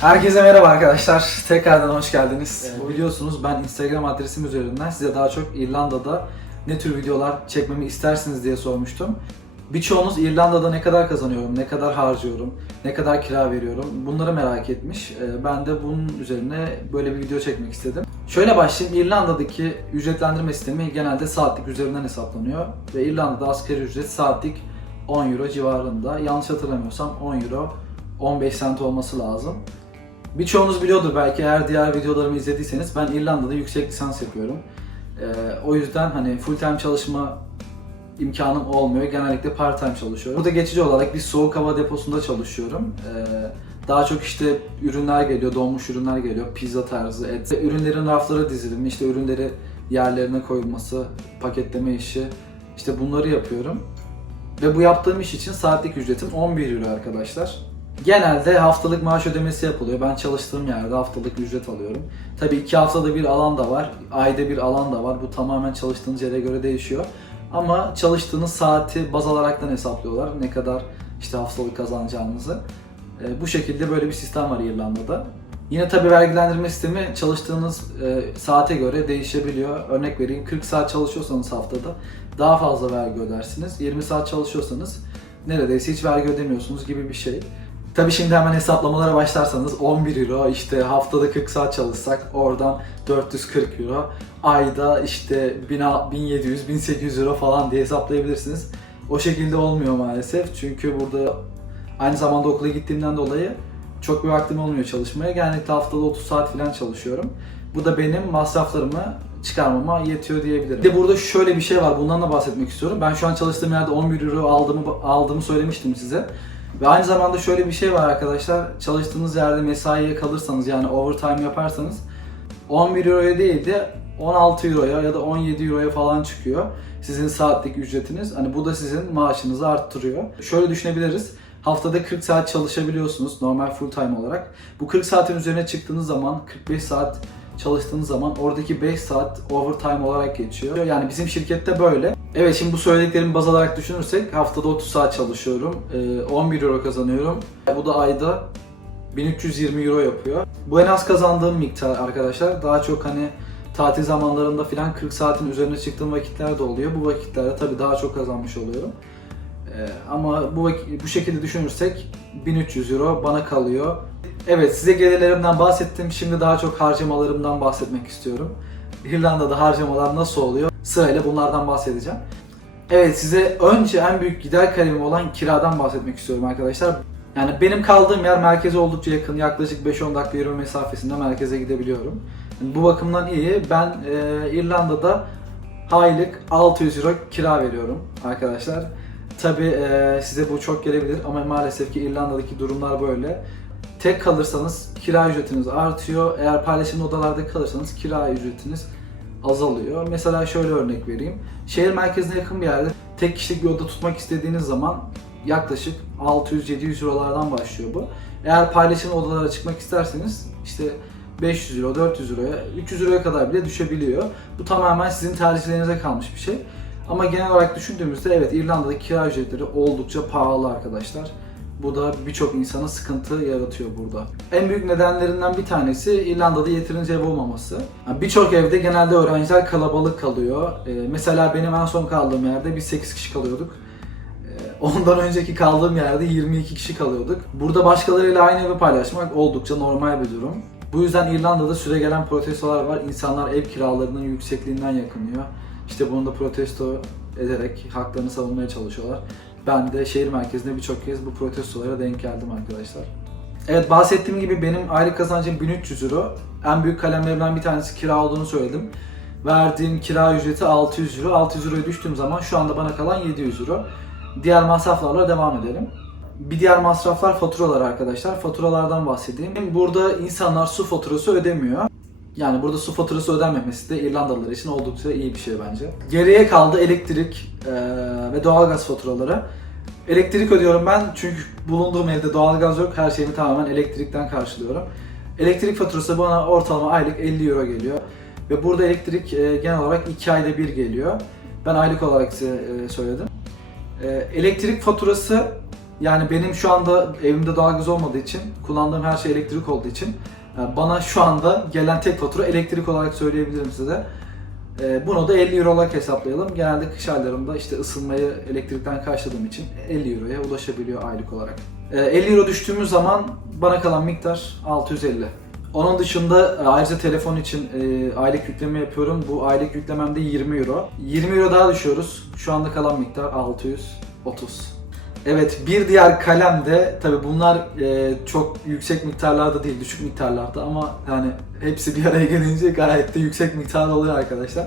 Herkese merhaba arkadaşlar. Tekrardan hoş geldiniz. Biliyorsunuz ben Instagram adresim üzerinden size daha çok İrlanda'da ne tür videolar çekmemi istersiniz diye sormuştum. Birçoğunuz İrlanda'da ne kadar kazanıyorum, ne kadar harcıyorum, ne kadar kira veriyorum bunları merak etmiş. Ee, Ben de bunun üzerine böyle bir video çekmek istedim. Şöyle başlayayım. İrlanda'daki ücretlendirme sistemi genelde saatlik üzerinden hesaplanıyor. Ve İrlanda'da asgari ücret saatlik 10 euro civarında. Yanlış hatırlamıyorsam 10 euro 15 sent olması lazım. Birçoğunuz biliyordur belki eğer diğer videolarımı izlediyseniz ben İrlanda'da yüksek lisans yapıyorum. Ee, o yüzden hani full time çalışma imkanım olmuyor. Genellikle part time çalışıyorum. Burada geçici olarak bir soğuk hava deposunda çalışıyorum. Ee, daha çok işte ürünler geliyor, donmuş ürünler geliyor, pizza tarzı, et. Ürünlerin raflara dizilimi, işte ürünleri yerlerine koyulması, paketleme işi, işte bunları yapıyorum. Ve bu yaptığım iş için saatlik ücretim 11 euro arkadaşlar. Genelde haftalık maaş ödemesi yapılıyor. Ben çalıştığım yerde haftalık ücret alıyorum. Tabii iki haftada bir alan da var, ayda bir alan da var. Bu tamamen çalıştığınız yere göre değişiyor. Ama çalıştığınız saati baz alaraktan hesaplıyorlar. Ne kadar işte haftalık kazanacağınızı. Ee, bu şekilde böyle bir sistem var İrlanda'da. Yine tabii vergilendirme sistemi çalıştığınız e, saate göre değişebiliyor. Örnek vereyim 40 saat çalışıyorsanız haftada daha fazla vergi ödersiniz. 20 saat çalışıyorsanız neredeyse hiç vergi ödemiyorsunuz gibi bir şey. Tabii şimdi hemen hesaplamalara başlarsanız 11 euro işte haftada 40 saat çalışsak oradan 440 euro ayda işte 1700 1800 euro falan diye hesaplayabilirsiniz. O şekilde olmuyor maalesef çünkü burada aynı zamanda okula gittiğimden dolayı çok bir vaktim olmuyor çalışmaya. Genellikle haftada 30 saat falan çalışıyorum. Bu da benim masraflarımı çıkarmama yetiyor diyebilirim. De burada şöyle bir şey var. Bundan da bahsetmek istiyorum. Ben şu an çalıştığım yerde 11 euro aldığımı aldığımı söylemiştim size. Ve aynı zamanda şöyle bir şey var arkadaşlar. Çalıştığınız yerde mesaiye kalırsanız yani overtime yaparsanız 11 euroya değil de 16 euroya ya da 17 euroya falan çıkıyor. Sizin saatlik ücretiniz. Hani bu da sizin maaşınızı arttırıyor. Şöyle düşünebiliriz. Haftada 40 saat çalışabiliyorsunuz normal full time olarak. Bu 40 saatin üzerine çıktığınız zaman 45 saat çalıştığınız zaman oradaki 5 saat overtime olarak geçiyor. Yani bizim şirkette böyle. Evet şimdi bu söylediklerimi baz alarak düşünürsek haftada 30 saat çalışıyorum. Ee, 11 euro kazanıyorum. Bu da ayda 1320 euro yapıyor. Bu en az kazandığım miktar arkadaşlar. Daha çok hani tatil zamanlarında falan 40 saatin üzerine çıktığım vakitler de oluyor. Bu vakitlerde tabii daha çok kazanmış oluyorum. Ee, ama bu bu şekilde düşünürsek 1300 euro bana kalıyor. Evet size gelirlerimden bahsettim. Şimdi daha çok harcamalarımdan bahsetmek istiyorum. İrlanda'da harcamalar nasıl oluyor? Sırayla bunlardan bahsedeceğim. Evet size önce en büyük gider kalemim olan kiradan bahsetmek istiyorum arkadaşlar. Yani benim kaldığım yer merkeze oldukça yakın. Yaklaşık 5-10 dakika yürüme mesafesinde merkeze gidebiliyorum. Yani bu bakımdan iyi. Ben e, İrlanda'da aylık 600 euro kira veriyorum arkadaşlar. Tabi size bu çok gelebilir ama maalesef ki İrlanda'daki durumlar böyle. Tek kalırsanız kira ücretiniz artıyor. Eğer paylaşımlı odalarda kalırsanız kira ücretiniz azalıyor. Mesela şöyle örnek vereyim. Şehir merkezine yakın bir yerde tek kişilik bir oda tutmak istediğiniz zaman yaklaşık 600-700 eurolardan başlıyor bu. Eğer paylaşımlı odalara çıkmak isterseniz işte 500 euro, 400 euroya, 300 euroya kadar bile düşebiliyor. Bu tamamen sizin tercihlerinize kalmış bir şey. Ama genel olarak düşündüğümüzde evet İrlanda'daki kira ücretleri oldukça pahalı arkadaşlar. Bu da birçok insana sıkıntı yaratıyor burada. En büyük nedenlerinden bir tanesi İrlanda'da yeterince ev olmaması. Yani Birçok evde genelde öğrenciler kalabalık kalıyor. Ee, mesela benim en son kaldığım yerde biz 8 kişi kalıyorduk. Ee, Ondan önceki kaldığım yerde 22 kişi kalıyorduk. Burada başkalarıyla aynı evi paylaşmak oldukça normal bir durum. Bu yüzden İrlanda'da süre gelen protestolar var. İnsanlar ev kiralarının yüksekliğinden yakınıyor. İşte bunu da protesto ederek haklarını savunmaya çalışıyorlar. Ben de şehir merkezinde birçok kez bu protestolara denk geldim arkadaşlar. Evet bahsettiğim gibi benim aylık kazancım 1300 euro. En büyük kalemlerimden bir tanesi kira olduğunu söyledim. Verdiğim kira ücreti 600 euro. 600 euroya düştüğüm zaman şu anda bana kalan 700 euro. Diğer masraflarla devam edelim. Bir diğer masraflar faturalar arkadaşlar. Faturalardan bahsedeyim. Burada insanlar su faturası ödemiyor. Yani burada su faturası ödenmemesi de İrlandalılar için oldukça iyi bir şey bence. Geriye kaldı elektrik eee, ve doğalgaz faturaları. Elektrik ödüyorum ben çünkü bulunduğum evde doğalgaz yok. Her şeyimi tamamen elektrikten karşılıyorum. Elektrik faturası bana ortalama aylık 50 euro geliyor. Ve burada elektrik eee, genel olarak 2 ayda bir geliyor. Ben aylık olarak size eee, söyledim. Eee, elektrik faturası Yani benim şu anda evimde doğalgaz olmadığı için, kullandığım her şey elektrik olduğu için e, bana şu anda gelen tek fatura elektrik olarak söyleyebilirim size. E, Bunu da 50 euro olarak hesaplayalım. Genelde kış aylarında işte ısınmayı elektrikten karşıladığım için 50 euroya ulaşabiliyor aylık olarak. E, 50 euro düştüğümüz zaman bana kalan miktar 650. Onun dışında e, ayrıca telefon için e, aylık yükleme yapıyorum. Bu aylık yüklemem de 20 euro. 20 euro daha düşüyoruz. Şu anda kalan miktar 630. Evet bir diğer kalem de tabi bunlar e, çok yüksek miktarlarda değil düşük miktarlarda ama yani hepsi bir araya gelince gayet de yüksek miktarda oluyor arkadaşlar.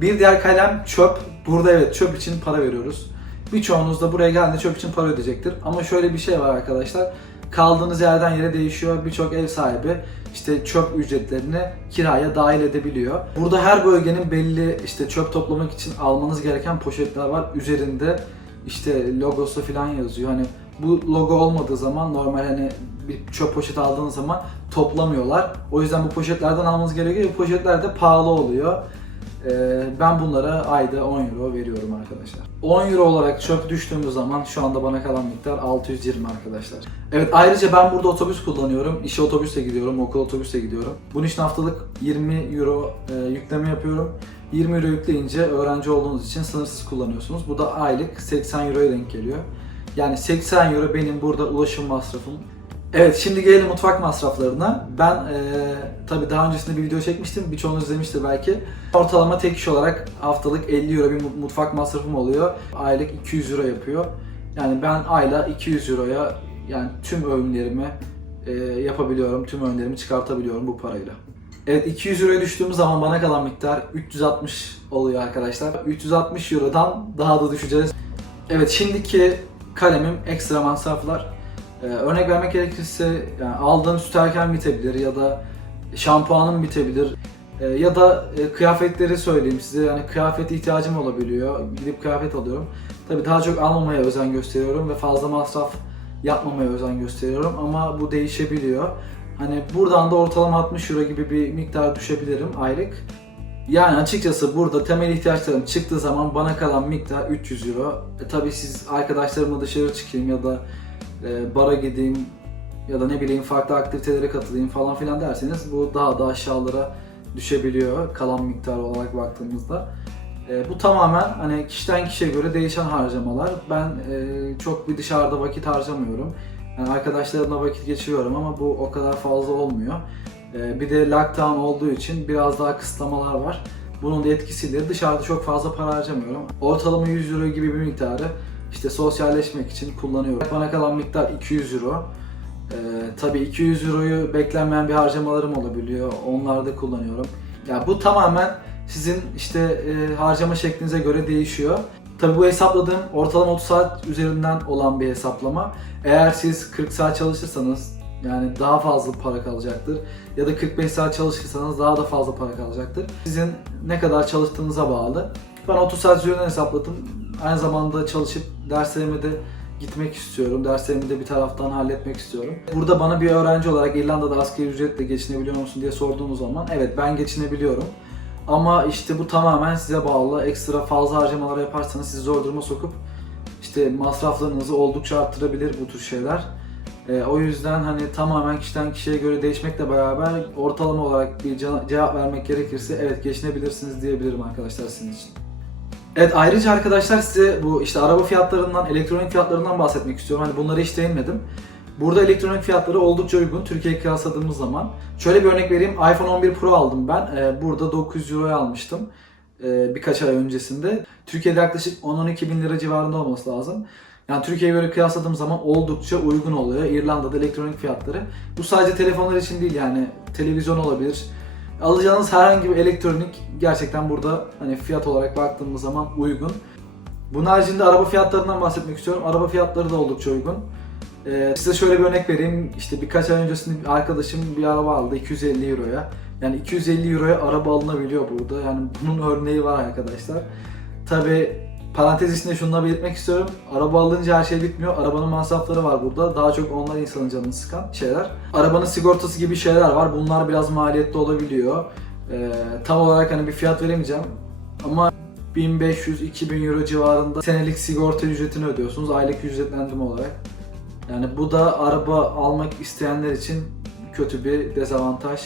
Bir diğer kalem çöp. Burada evet çöp için para veriyoruz. Birçoğunuz da buraya geldiğinde çöp için para ödeyecektir. Ama şöyle bir şey var arkadaşlar. Kaldığınız yerden yere değişiyor. Birçok ev sahibi işte çöp ücretlerini kiraya dahil edebiliyor. Burada her bölgenin belli işte çöp toplamak için almanız gereken poşetler var. Üzerinde işte logosu falan yazıyor. Hani bu logo olmadığı zaman normal hani bir çöp poşeti aldığınız zaman toplamıyorlar. O yüzden bu poşetlerden almanız gerekiyor. Bu poşetler de pahalı oluyor. Ee, ben bunlara ayda 10 euro veriyorum arkadaşlar. 10 euro olarak çöp düştüğümüz zaman şu anda bana kalan miktar 620 arkadaşlar. Evet ayrıca ben burada otobüs kullanıyorum. İşe otobüsle gidiyorum, okul otobüsle gidiyorum. Bunun için haftalık 20 euro e, yükleme yapıyorum. 20 euro yükleyince öğrenci olduğunuz için sınırsız kullanıyorsunuz. Bu da aylık 80 euroya denk geliyor. Yani 80 euro benim burada ulaşım masrafım. Evet şimdi gelelim mutfak masraflarına. Ben e, tabii daha öncesinde bir video çekmiştim. Birçoğunuz izlemiştir belki. Ortalama tek kişi olarak haftalık 50 euro bir mutfak masrafım oluyor. Aylık 200 euro yapıyor. Yani ben ayla 200 euroya yani tüm öğünlerimi e, yapabiliyorum. Tüm öğünlerimi çıkartabiliyorum bu parayla. Evet 200 euroya düştüğümüz zaman bana kalan miktar 360 oluyor arkadaşlar. 360 eurodan daha da düşeceğiz. Evet şimdiki kalemim ekstra masraflar. Ee, örnek vermek gerekirse yani aldığım süt erken bitebilir ya da şampuanım bitebilir. Ee, ya da e, kıyafetleri söyleyeyim size yani kıyafet ihtiyacım olabiliyor. Gidip kıyafet alıyorum. Tabii daha çok almamaya özen gösteriyorum ve fazla masraf yapmamaya özen gösteriyorum ama bu değişebiliyor. Hani buradan da ortalama 60 euro gibi bir miktar düşebilirim aylık. Yani açıkçası burada temel ihtiyaçlarım çıktığı zaman bana kalan miktar 300 euro. E tabii siz arkadaşlarımla dışarı çıkayım ya da e, bara gideyim ya da ne bileyim farklı aktivitelere katılayım falan filan derseniz bu daha da aşağılara düşebiliyor kalan miktar olarak baktığımızda. E, bu tamamen hani kişiden kişiye göre değişen harcamalar. Ben e, çok bir dışarıda vakit harcamıyorum. Yani arkadaşlarımla vakit geçiriyorum ama bu o kadar fazla olmuyor. E, bir de lockdown olduğu için biraz daha kısıtlamalar var. Bunun da etkisiyle dışarıda çok fazla para harcamıyorum. Ortalama 100 euro gibi bir miktarı işte sosyalleşmek için kullanıyorum. Bana kalan miktar 200 euro. Ee, tabii 200 euroyu beklenmeyen bir harcamalarım olabiliyor. Onları da kullanıyorum. Yani bu tamamen sizin işte e, harcama şeklinize göre değişiyor. Tabii bu hesapladığım ortalama 30 saat üzerinden olan bir hesaplama. Eğer siz 40 saat çalışırsanız yani daha fazla para kalacaktır. Ya da 45 saat çalışırsanız daha da fazla para kalacaktır. Sizin ne kadar çalıştığınıza bağlı. Ben 30 saat üzerinden hesapladım. Aynı zamanda çalışıp derslerime de gitmek istiyorum. Derslerimi de bir taraftan halletmek istiyorum. Burada bana bir öğrenci olarak İrlanda'da asgari ücretle geçinebiliyor musun diye sorduğunuz zaman evet ben geçinebiliyorum. Ama işte bu tamamen size bağlı. Ekstra fazla harcamalar yaparsanız sizi zor duruma sokup işte masraflarınızı oldukça arttırabilir bu tür şeyler. Ee, o yüzden hani tamamen kişiden kişiye göre değişmekle beraber ortalama olarak bir ce- cevap vermek gerekirse evet geçinebilirsiniz diyebilirim arkadaşlar sizin için. Evet ayrıca arkadaşlar size bu işte araba fiyatlarından, elektronik fiyatlarından bahsetmek istiyorum. Hani bunlara hiç değinmedim. Burada elektronik fiyatları oldukça uygun Türkiye'ye kıyasladığımız zaman. Şöyle bir örnek vereyim. iPhone 11 Pro aldım ben. Ee, burada 900 Euro'ya almıştım. Ee, birkaç ay öncesinde. Türkiye'de yaklaşık 10-12 bin lira civarında olması lazım. Yani Türkiye'ye göre kıyasladığım zaman oldukça uygun oluyor. İrlanda'da elektronik fiyatları. Bu sadece telefonlar için değil yani televizyon olabilir. Alacağınız herhangi bir elektronik gerçekten burada hani fiyat olarak baktığımız zaman uygun. Bunun haricinde araba fiyatlarından bahsetmek istiyorum. Araba fiyatları da oldukça uygun. Ee, size şöyle bir örnek vereyim. İşte birkaç ay öncesinde bir arkadaşım bir araba aldı 250 euroya. Yani 250 euroya araba alınabiliyor burada. Yani bunun örneği var arkadaşlar. Tabi parantez içinde şunu da belirtmek istiyorum. Araba alınca her şey bitmiyor. Arabanın masrafları var burada. Daha çok onlar insanın canını sıkan şeyler. Arabanın sigortası gibi şeyler var. Bunlar biraz maliyetli olabiliyor. Ee, tam olarak hani bir fiyat veremeyeceğim. Ama 1500-2000 euro civarında senelik sigorta ücretini ödüyorsunuz aylık ücretlendirme olarak. Yani bu da araba almak isteyenler için kötü bir dezavantaj.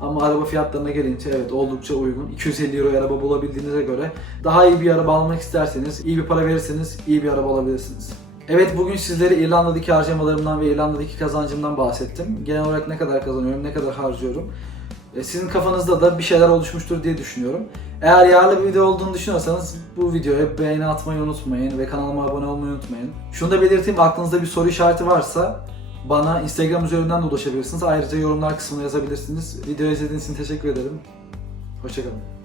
Ama araba fiyatlarına gelince evet oldukça uygun. 250 euro araba bulabildiğinize göre daha iyi bir araba almak isterseniz, iyi bir para verirseniz iyi bir araba alabilirsiniz. Evet bugün sizlere İrlanda'daki harcamalarımdan ve İrlanda'daki kazancımdan bahsettim. Genel olarak ne kadar kazanıyorum, ne kadar harcıyorum. E, Sizin kafanızda da bir şeyler oluşmuştur diye düşünüyorum. Eğer yararlı bir video olduğunu düşünüyorsanız bu videoya beğeni atmayı unutmayın ve kanalıma abone olmayı unutmayın. Şunu da belirteyim aklınızda bir soru işareti varsa bana Instagram üzerinden de ulaşabilirsiniz. Ayrıca yorumlar kısmına yazabilirsiniz. Video izlediğiniz için teşekkür ederim. Hoşçakalın.